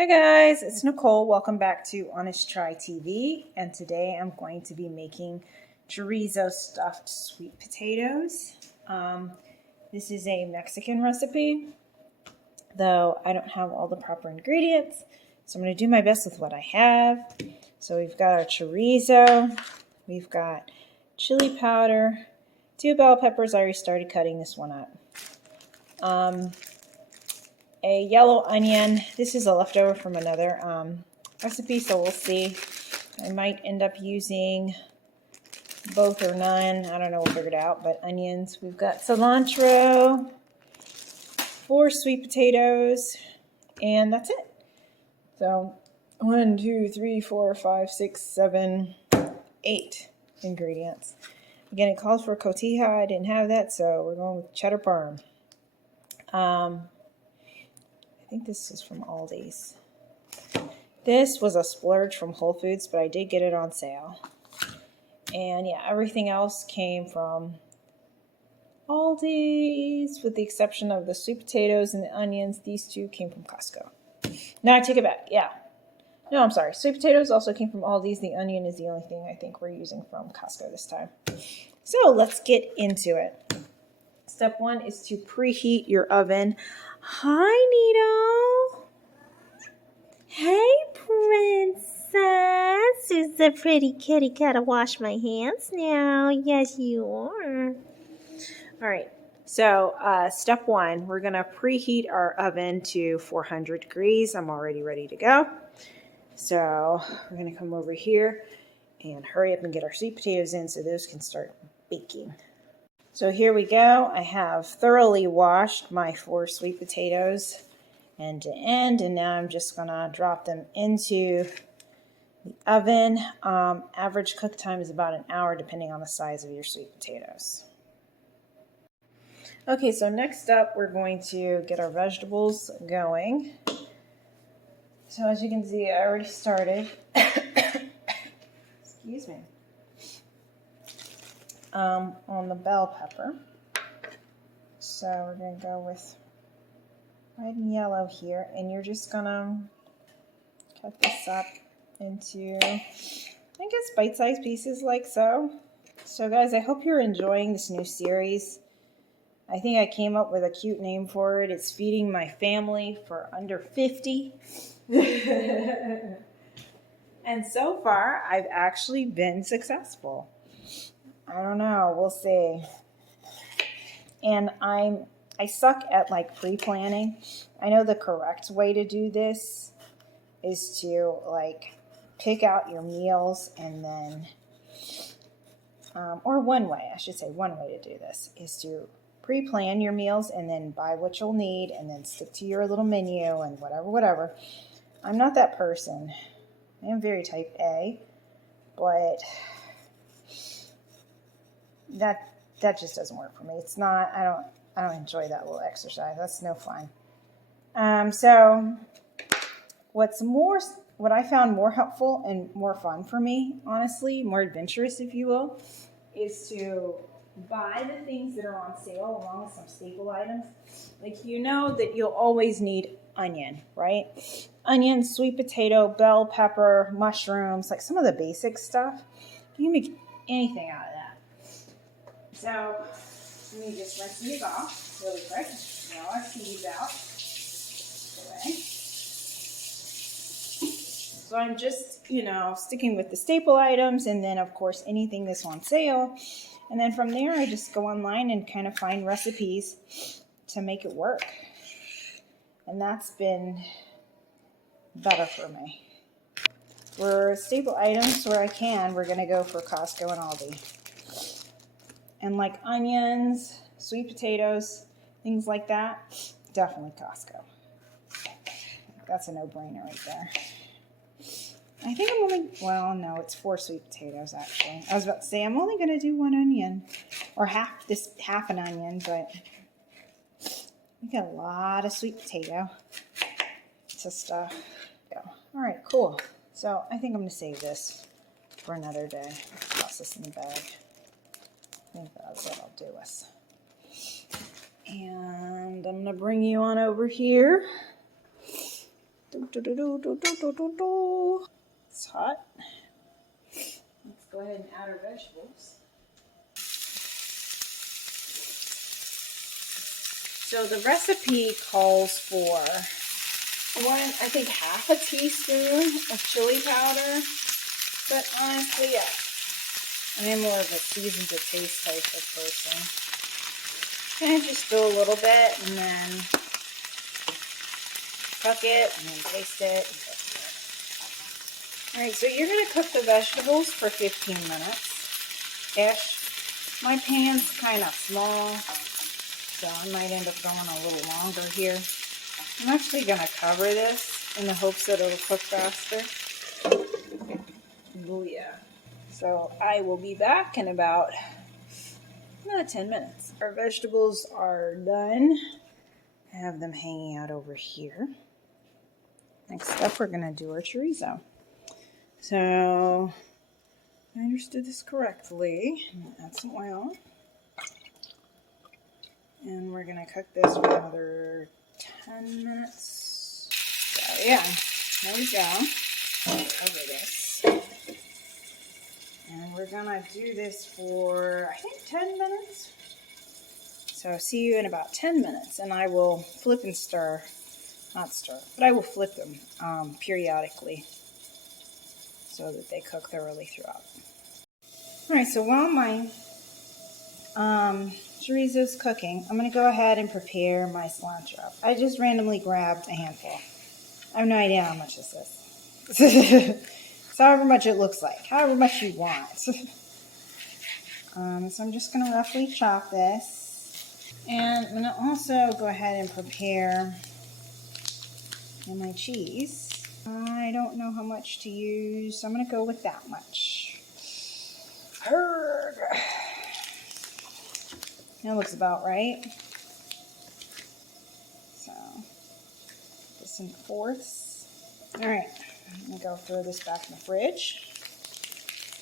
Hi guys, it's Nicole. Welcome back to Honest Try TV, and today I'm going to be making chorizo stuffed sweet potatoes. This is a Mexican recipe, though I don't have all the proper ingredients, so I'm going to do my best with what I have. So we've got our chorizo, we've got chili powder, 2 bell peppers. I already started cutting this one up. A yellow onion. This is a leftover from another recipe, so we'll see. I might end up using both or none. I don't know, we'll figure it out. But onions. We've got cilantro, 4 sweet potatoes, and that's it. So 1, 2, 3, 4, 5, 6, 7, 8 ingredients. Again, it calls for cotija. I didn't have that, so we're going with cheddar parm. I think this is from Aldi's. This was a splurge from Whole Foods, but I did get it on sale. And yeah, everything else came from Aldi's, with the exception of the sweet potatoes and the onions. These 2 came from Costco. No, I take it back. Yeah. No, I'm sorry. Sweet potatoes also came from Aldi's. The onion is the only thing I think we're using from Costco this time. So let's get into it. Step 1 is to preheat your oven. Hi, Nito. Hey, princess. Who's the pretty kitty? Gotta wash my hands now. Yes, you are. All right. So step 1, we're going to preheat our oven to 400 degrees. I'm already ready to go. So we're going to come over here and hurry up and get our sweet potatoes in so those can start baking. So here we go. I have thoroughly washed my 4 sweet potatoes end to end, and now I'm just gonna drop them into the oven. Average cook time is about an hour depending on the size of your sweet potatoes. Okay, so next up we're going to get our vegetables going. So as you can see, I already started. Excuse me. On the bell pepper. So we're going to go with red and yellow here, and you're just going to cut this up into, I guess, bite-sized pieces like so. So guys, I hope you're enjoying this new series. I think I came up with a cute name for it. It's Feeding My Family for Under 50. And so far, I've actually been successful. I don't know. We'll see. And I suck at like pre-planning. I know the correct way to do this is to like pick out your meals and then, or one way, I should say, one way to do this is to pre-plan your meals and then buy what you'll need and then stick to your little menu and whatever. I'm not that person. I am very type A, but that just doesn't work for me. It's not, I don't enjoy that little exercise. That's no fun. So what I found more helpful and more fun for me, honestly, more adventurous, if you will, is to buy the things that are on sale along with some staple items. Like, you know that you'll always need onion, right? Onion, sweet potato, bell pepper, mushrooms, like some of the basic stuff. You can make anything out of that. So let me just rinse these off really quick. Now I see these out. Okay. So I'm just, sticking with the staple items, and then of course anything that's on sale. And then from there I just go online and kind of find recipes to make it work. And that's been better for me. For staple items where I can, we're going to go for Costco and Aldi. And like onions, sweet potatoes, things like that, definitely Costco. That's a no-brainer right there. I think I'm only, well, no, it's 4 sweet potatoes actually. I was about to say I'm only going to do 1 onion, or half an onion, but we got a lot of sweet potato to stuff. Yeah. All right, cool. So I think I'm going to save this for another day. Toss this in the bag. I think that's what I'll do with. And I'm going to bring you on over here It's hot. Let's go ahead and add our vegetables. So the recipe calls for I think half a teaspoon of chili powder. But honestly, I am more of a season to taste type of person. And just do a little bit and then cook it and then taste it. Alright, so you're going to cook the vegetables for 15 minutes-ish. My pan's kind of small, so I might end up going a little longer here. I'm actually going to cover this in the hopes that it'll cook faster. Oh yeah. So I will be back in about 10 minutes. Our vegetables are done. I have them hanging out over here. Next up, we're going to do our chorizo. So, I understood this correctly. Add some oil. And we're going to cook this for another 10 minutes. So, yeah, there we go. Over this. And we're going to do this for, I think, 10 minutes. So, see you in about 10 minutes. And I will flip and stir. Not stir, but I will flip them periodically so that they cook thoroughly throughout. Alright, so while my chorizo's cooking, I'm going to go ahead and prepare my cilantro. I just randomly grabbed a handful. I have no idea how much this is. It's however much it looks like, however much you want. So I'm just going to roughly chop this. And I'm going to also go ahead and prepare my cheese. I don't know how much to use, so I'm going to go with that much. That looks about right. So, this in fourths. Alright, I'm going to go throw this back in the fridge.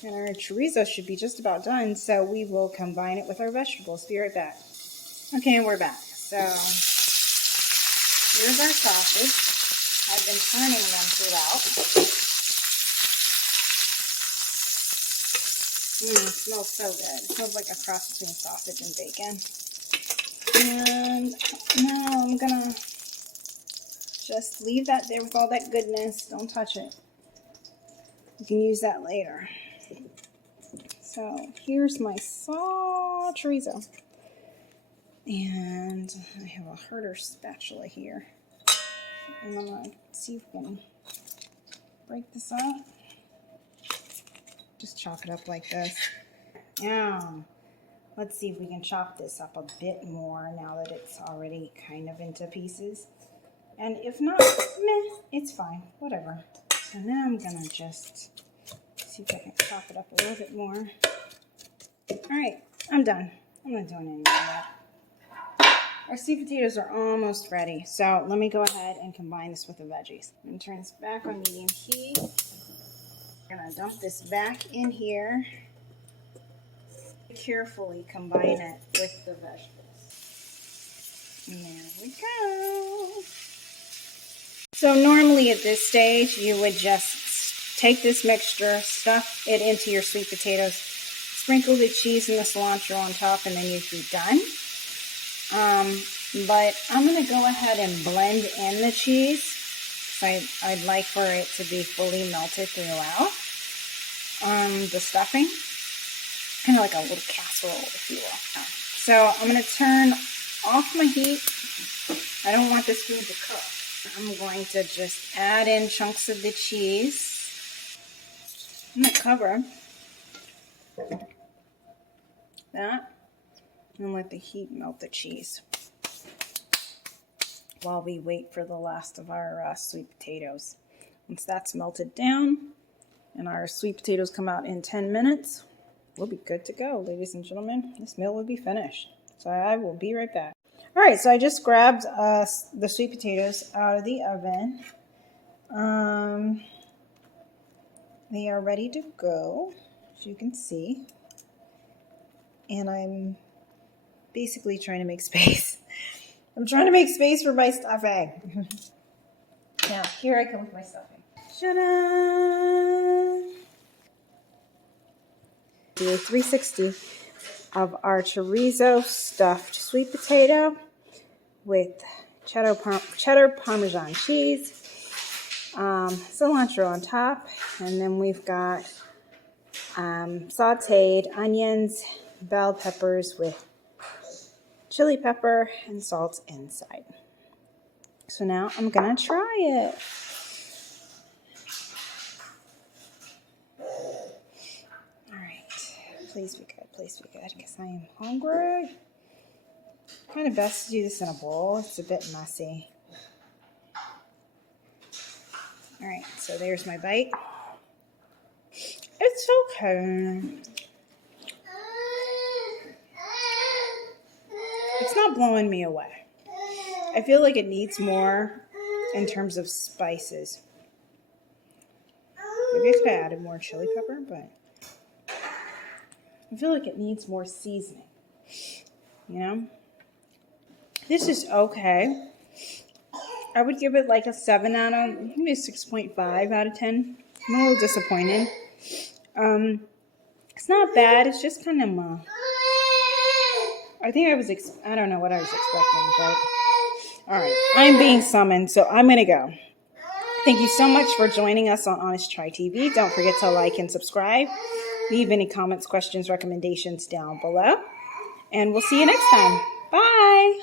And our chorizo should be just about done, so we will combine it with our vegetables. Be right back. Okay, we're back. So, here's our sausage. I've been turning them throughout. It smells so good. It smells like a cross between sausage and bacon. And now I'm gonna just leave that there with all that goodness. Don't touch it. You can use that later. So here's my chorizo. And I have a harder spatula here. And I'm going to see if we can break this up. Just chop it up like this. Now, let's see if we can chop this up a bit more now that it's already kind of into pieces. And if not, meh, it's fine. Whatever. So now I'm going to just see if I can chop it up a little bit more. Alright, I'm done. I'm not doing any more of that. Our sweet potatoes are almost ready, so let me go ahead and combine this with the veggies. I'm going to turn this back on medium heat. I'm going to dump this back in here. Carefully combine it with the vegetables. And there we go. So normally at this stage, you would just take this mixture, stuff it into your sweet potatoes, sprinkle the cheese and the cilantro on top, and then you'd be done. But I'm going to go ahead and blend in the cheese. I'd like for it to be fully melted throughout. The stuffing. Kind of like a little casserole, if you will. So I'm going to turn off my heat. I don't want this food to cook. I'm going to just add in chunks of the cheese. I'm going to cover that and let the heat melt the cheese while we wait for the last of our sweet potatoes. Once that's melted down and our sweet potatoes come out in 10 minutes, we'll be good to go, ladies and gentlemen. This meal will be finished. So I will be right back. All right, so I just grabbed the sweet potatoes out of the oven. They are ready to go, as you can see. And I'm basically trying to make space. I'm trying to make space for my stuffing. Now, here I come with my stuffing. Ta-da! Do a 360 of our chorizo stuffed sweet potato with cheddar parmesan cheese, cilantro on top, and then we've got sauteed onions, bell peppers with chili pepper and salt inside. So now I'm gonna try it. All right, please be good, because I am hungry. Kind of best to do this in a bowl. It's a bit messy. All right, so there's my bite. It's okay. It's not blowing me away. I feel like it needs more in terms of spices. Maybe I could have added more chili pepper, but I feel like it needs more seasoning. You know? This is okay. I would give it like a 7 out of, maybe a 6.5 out of 10. I'm a little disappointed. It's not bad. It's just kind of, I think I don't know what I was expecting, but all right. I'm being summoned, so I'm going to go. Thank you so much for joining us on Honest Try TV. Don't forget to like and subscribe. Leave any comments, questions, recommendations down below. And we'll see you next time. Bye.